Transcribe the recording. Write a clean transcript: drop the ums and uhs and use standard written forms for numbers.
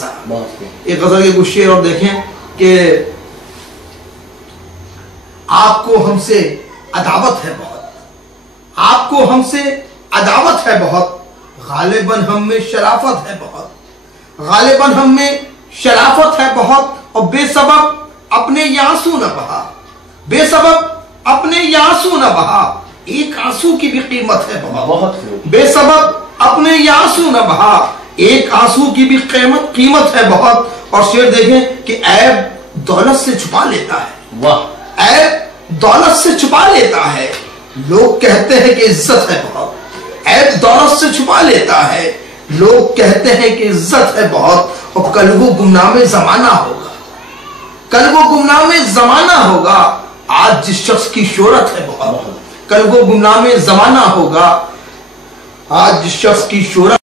ایسا. ایک غزل کے کچھ شعر اور دیکھیں کہ آپ کو ہم سے عداوت ہے بہت, آپ کو ہم سے عداوت ہے بہت, غالباً ہم میں شرافت ہے بہت, غالباً ہم میں شرافت ہے بہت, اور بے سبب اپنے آنسو نہ بہا, بے سبب اپنے آنسو نہ بہا, ایک آنسو کی بھی قیمت ہے بہت, بے سبب اپنے آنسو نہ بہا, ایک آنسو کی بھی قیمت ہے بہت. اور شعر دیکھیں کہ عیب دولت سے چھپا لیتا ہے, عیب دولت سے چھپا لیتا ہے, لوگ کہتے ہیں کہ عزت ہے بہت, عیب دولت سے چھپا لیتا ہے, لوگ کہتے ہیں کہ عزت ہے بہت. اور کل وہ گمنام زمانہ ہوگا, کل وہ گمنام زمانہ ہوگا, آج جس شخص کی شہرت ہے بہت, کل وہ گمنام زمانہ ہوگا, آج جس شخص کی شہرت